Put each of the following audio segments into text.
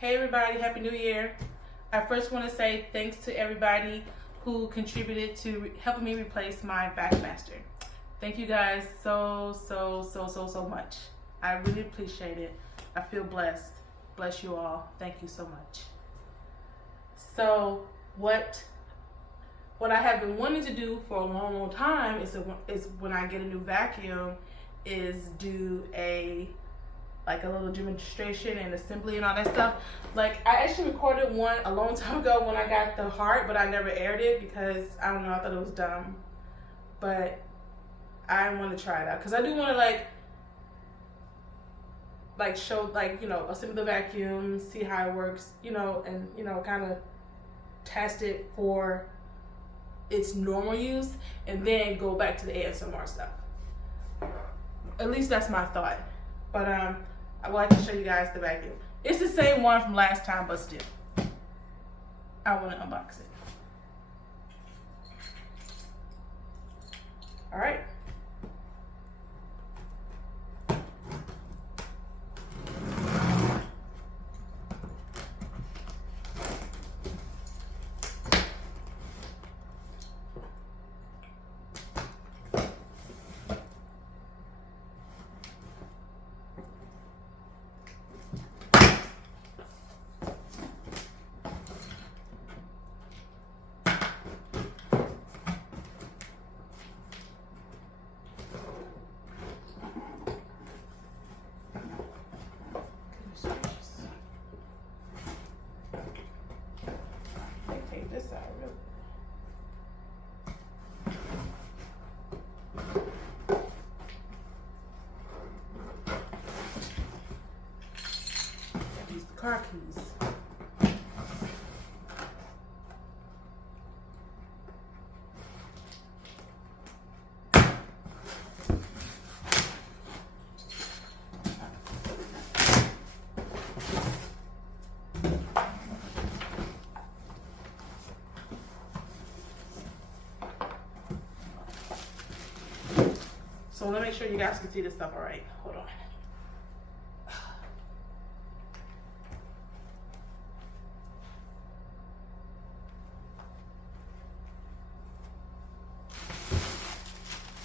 Hey everybody, Happy New Year. I first want to say thanks to everybody who contributed to helping me replace my Vacmaster. Thank you guys so much. I really appreciate it. I feel blessed. Bless you all. Thank you so much. So what I have been wanting to do for a long time is when I get a new vacuum is do a little demonstration and assembly and all that stuff. Like, I actually recorded one a long time ago when I got the heart, but I never aired it because, I don't know, I thought it was dumb. But I want to try it out because I do want to show, assemble the vacuum, see how it works, and, kind of test it for its normal use and then go back to the ASMR stuff. At least that's my thought. But I would like to show you guys the vacuum. It's the same one from last time, but still, I want to unbox it. All right. Take this out real quick. Use the car keys. So let me make sure you guys can see this stuff all right. Hold on.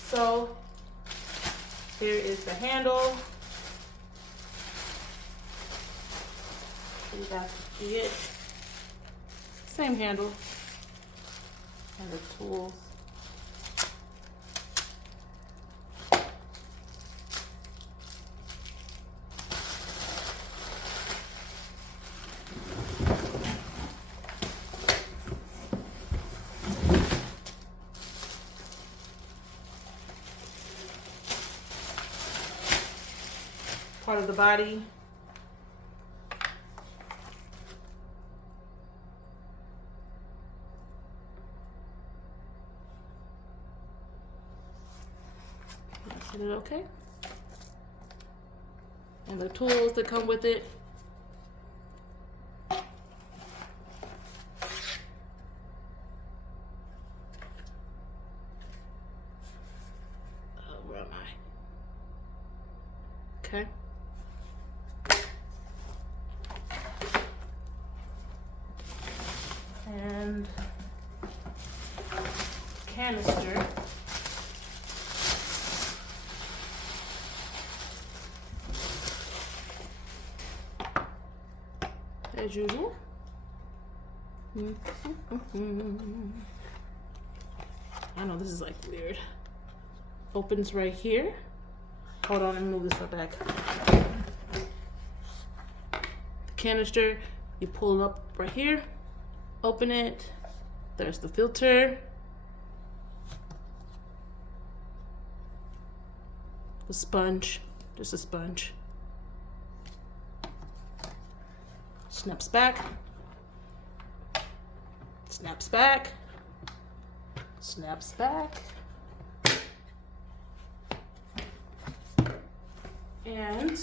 So here is the handle. So you guys can see it. Same handle. And the tools. Part of the body. Is it okay? And the tools that come with it. Where am I? Okay. And canister. As usual. I know this is like weird. Opens right here. Hold on, let me move this one back. The canister, you pull it up right here. Open it. There's the filter. The sponge, just a sponge. Snaps back. Snaps back. Snaps back. And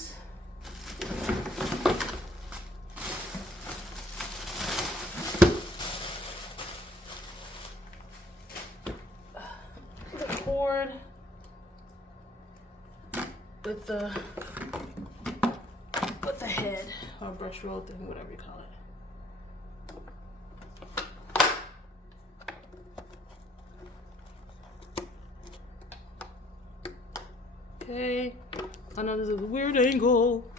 cord with the head. or brush roll thing, whatever you call it. Okay, I know this is a weird angle.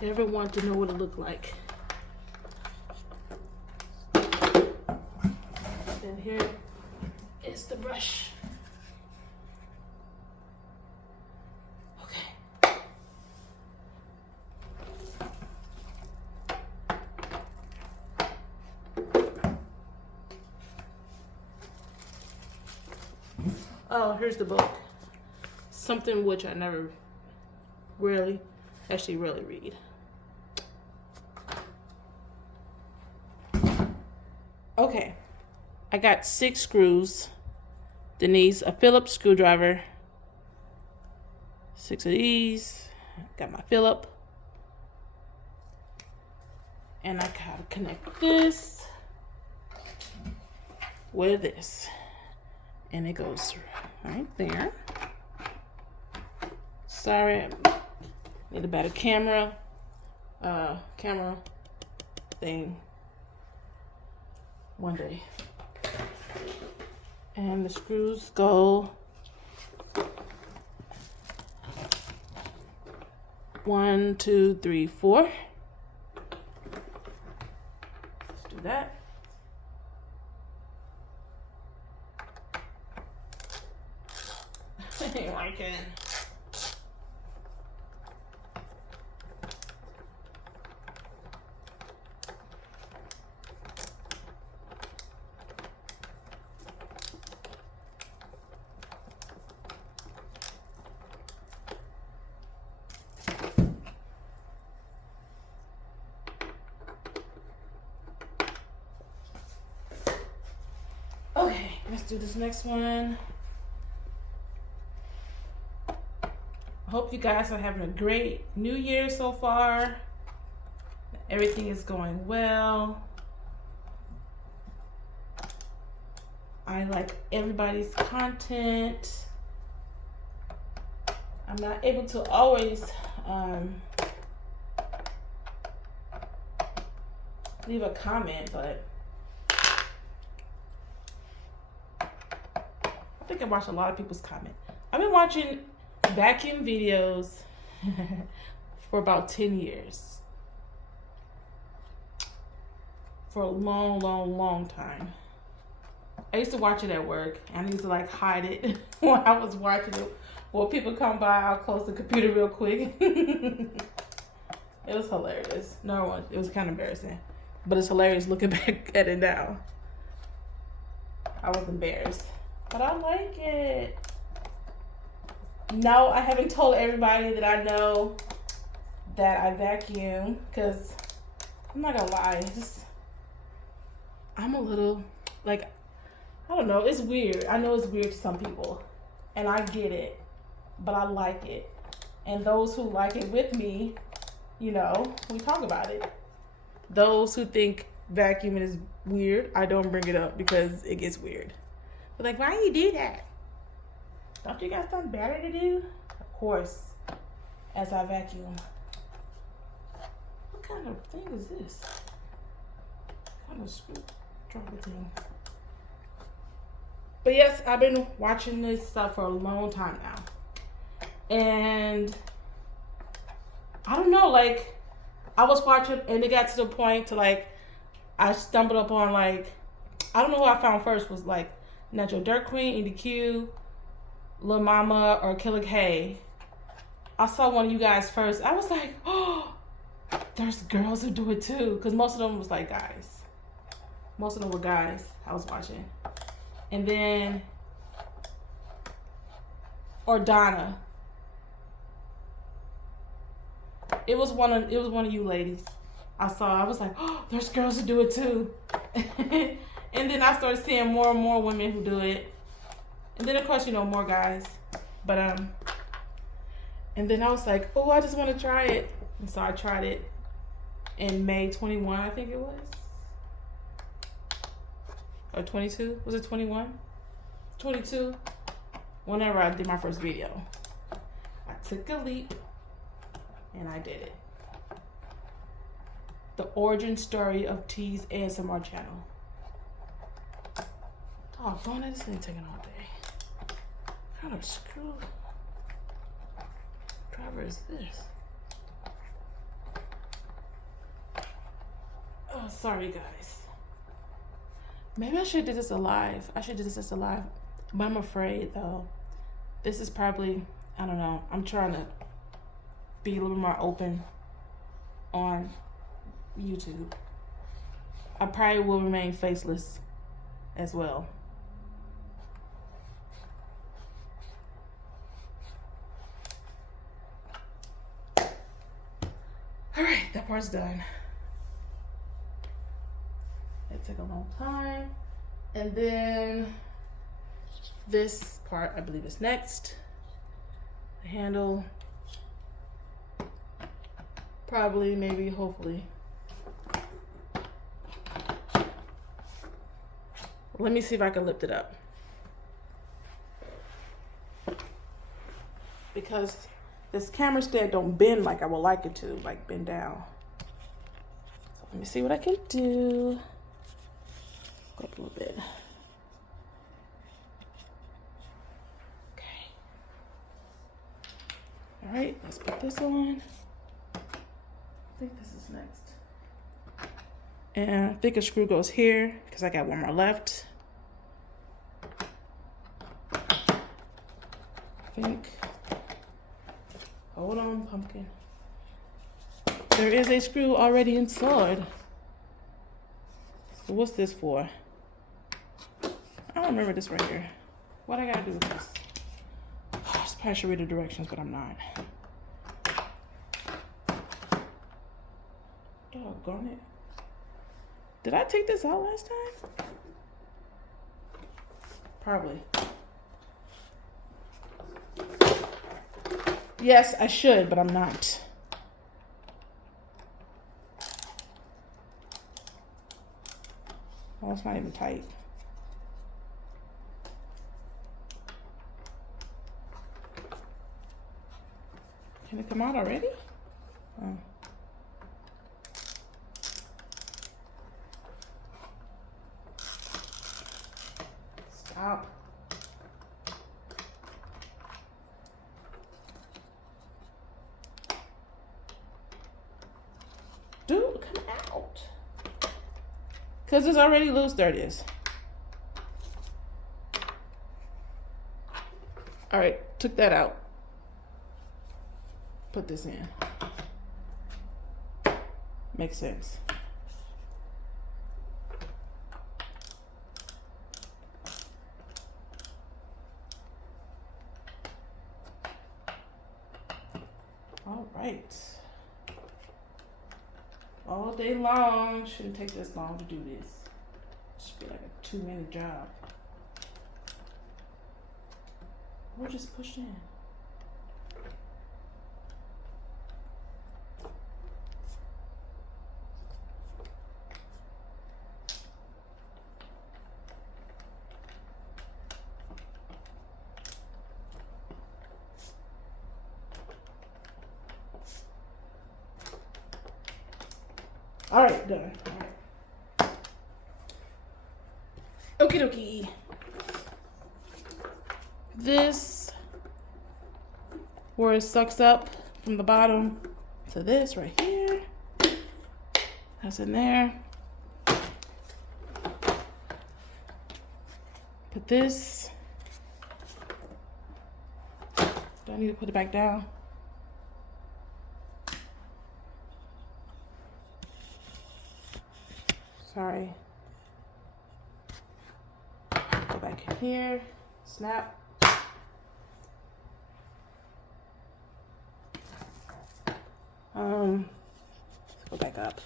Never want to know what it looked like. Then here is the brush. Okay. Oh, here's the book. Something which I never really read. Okay, I got 6 screws. Denise, a Phillips screwdriver. 6 of these. Got my Phillip. And I gotta connect this with this. And it goes right there. Sorry, I need a better camera thing one day. And the screws go 1, 2, 3, 4. Let's do that. I ain't like it. Okay, let's do this next one. I hope you guys are having a great new year so far. Everything is going well. I like everybody's content. I'm not able to always leave a comment, but I think I watch a lot of people's comment. I've been watching vacuum videos for about 10 years. For a long time. I used to watch it at work, and I used to like hide it when I was watching it. Well, people come by, I'll close the computer real quick. It was hilarious. No, it was kind of embarrassing, but it's hilarious looking back at it now. I was embarrassed, but I like it. No, I haven't told everybody that I know that I vacuum, because I'm not gonna lie, I'm a little, like, I don't know, it's weird. I know it's weird to some people, and I get it, but I like it. And those who like it with me, you know, we talk about it. Those who think vacuuming is weird, I don't bring it up because it gets weird. But like, why do you do that? Don't you got something better to do? Of course, as I vacuum. What kind of thing is this? What kind of screwdriver thing? But yes, I've been watching this stuff for a long time now. And I don't know, like, I was watching and it got to the point to like, I stumbled upon like, I don't know who I found first, was like Natural Dirt Queen, EDQ, Lil Mama, or Killer K. I saw one of you guys first. I was like, oh, there's girls who do it too. Because most of them was like guys. Most of them were guys I was watching. And then, or Donna. It was one of you ladies I saw. I was like, oh, there's girls who do it too. And then I started seeing more and more women who do it. And then of course, you know, more guys. But and then I was like, oh, I just want to try it. And so I tried it in May 21, I think it was. Or 22? Was it 21? 22. Whenever I did my first video. I took a leap and I did it. The origin story of T's ASMR channel. Oh, phone, this thing taking all day. What kind of screw driver is this? Oh, sorry guys. Maybe I should do this alive. I should do this as a live, but I'm afraid though. This is probably, I don't know. I'm trying to be a little more open on YouTube. I probably will remain faceless as well. All right, that part's done. It took a long time. And then this part, I believe, is next. The handle. Probably, maybe, hopefully. Let me see if I can lift it up. Because this camera stand don't bend like I would like it to, like bend down. So let me see what I can do. Go up a little bit. Okay. All right, let's put this on. I think this is next. And I think a screw goes here because I got one more left. I think. Hold on, pumpkin. There is a screw already inside. So what's this for? I don't remember this right here. What I gotta do with this? I probably should read the directions, but I'm not. Doggone it. Did I take this out last time? Probably. Yes, I should, but I'm not. Oh, it's not even tight. Can it come out already? Oh. Stop. Dude, come out. Because it's already loose. There it is. All right, took that out. Put this in. Makes sense. All right. All day long. Shouldn't take this long to do this. Should be like a 2-minute job. We're just pushed in. All right, done. All right. Okie dokie. This, where it sucks up from the bottom to this right here. That's in there. Put this. Do I need to put it back down? Sorry. Go back in here. Snap. Let's go back up.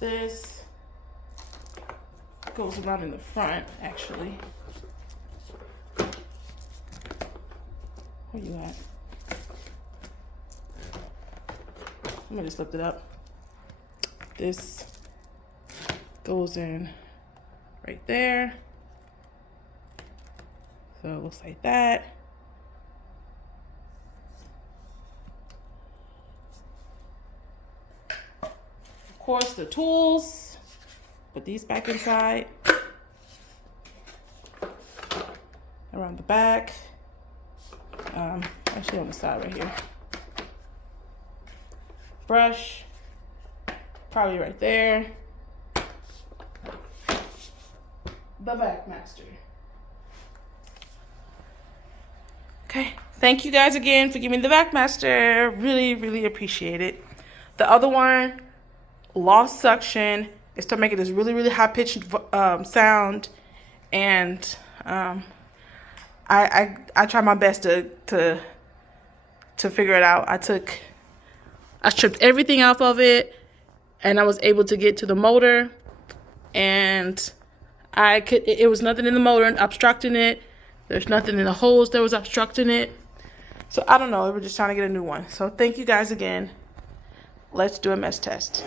This goes around in the front, actually. Where you at? I'm gonna just lift it up. This goes in right there. So it looks like that. Of course, the tools. Put these back inside. Around the back. Actually on the side right here. Brush. Probably right there. The Vacmaster. Okay, thank you guys again for giving me the Vacmaster. Really, really appreciate it. The other one, lost suction, is to make it this really, really high pitched sound, and I try my best to figure it out. I stripped everything off of it, and I was able to get to the motor, and it was nothing in the motor obstructing it. There's nothing in the hose that was obstructing it. So I don't know. We're just trying to get a new one. So thank you guys again. Let's do a mess test.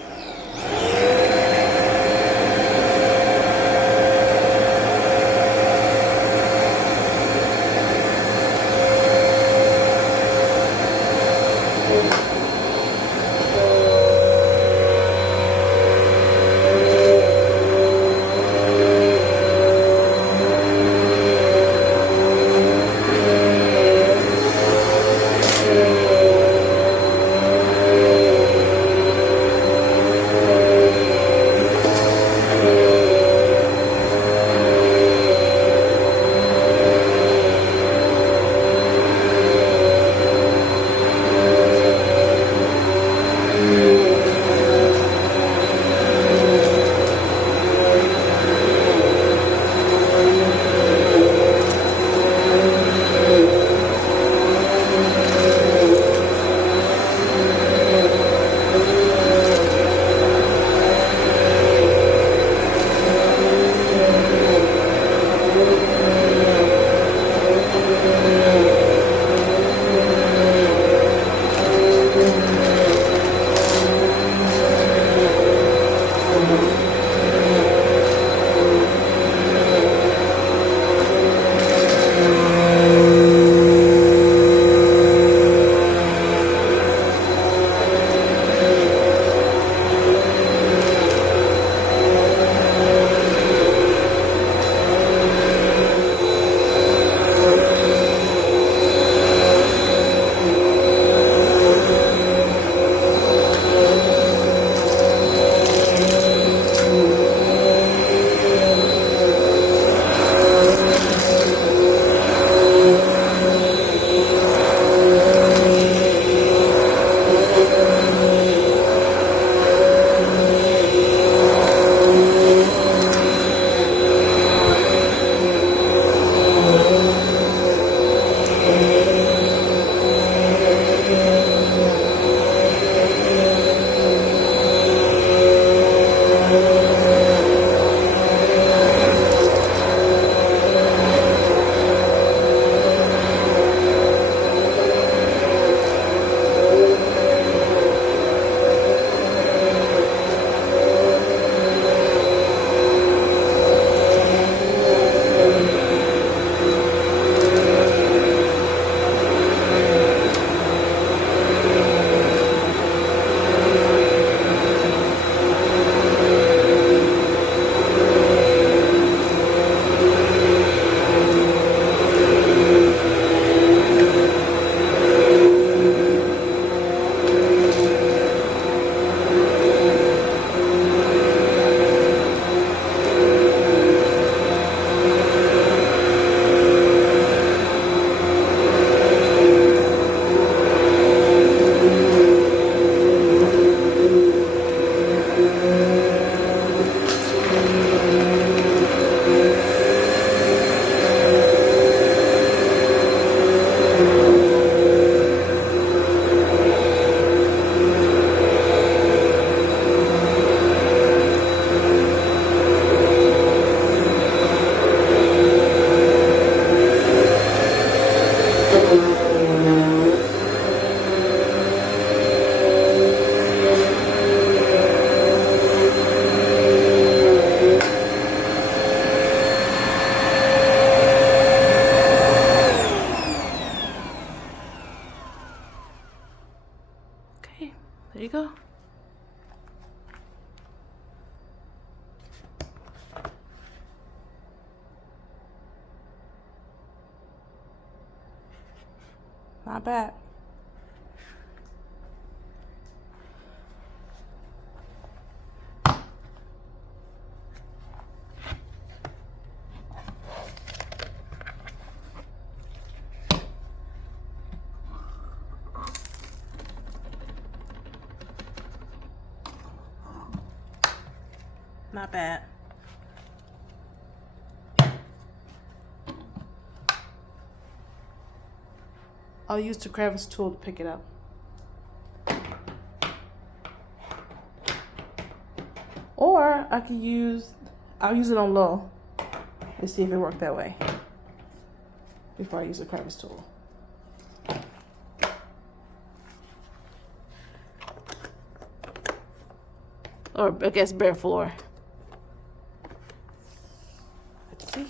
There you go. Not bad. Not bad. I'll use the crevice tool to pick it up. Or I could I'll use it on low. Let's see if it worked that way before I use the crevice tool. Or I guess bare floor. Let's see.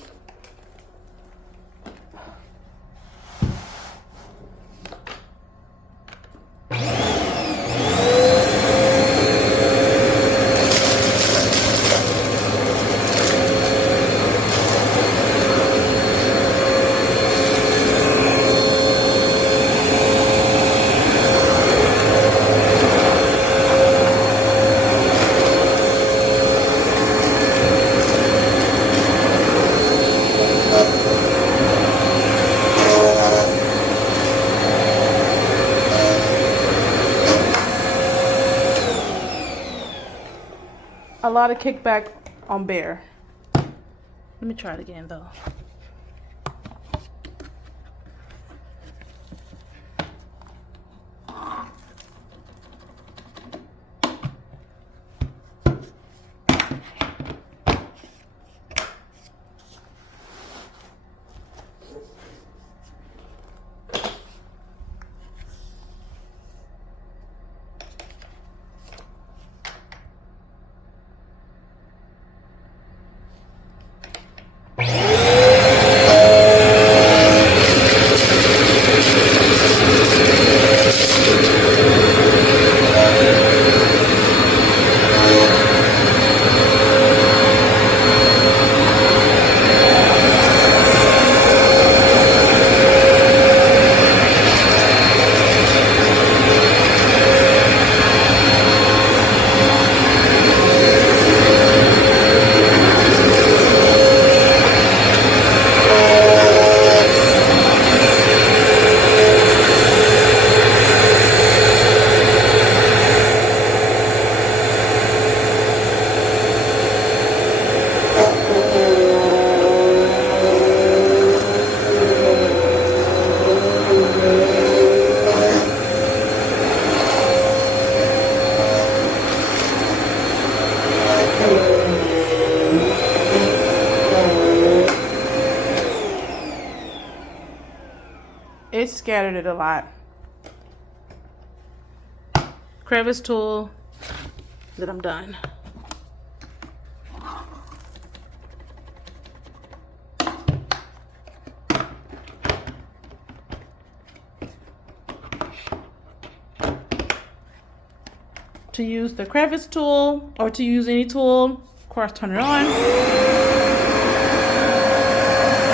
A lot of kickback on bare. Let me try it again though. It scattered it a lot. Crevice tool, then I'm done. To use the crevice tool or to use any tool, of course, turn it on.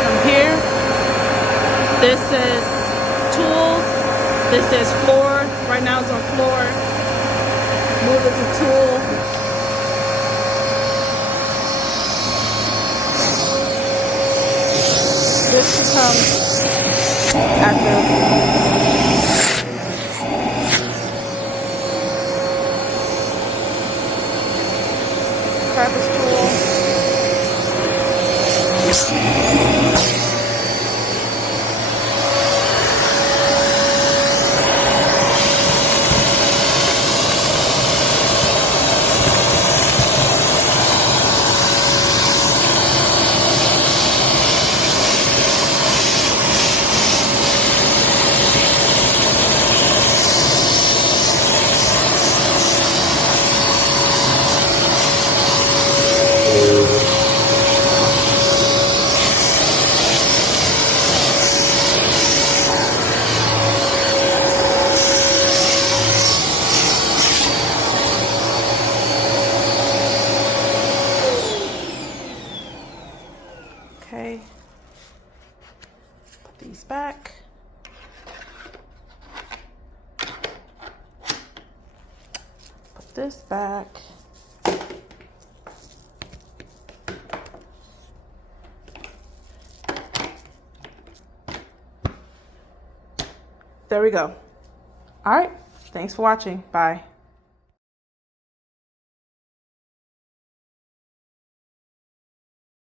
From here, this is tools, this is floor. Right now it's on floor. Move it to tool. This becomes active. Crevice tool. way. Put these back. Put this back. There we go. All right. Thanks for watching. Bye.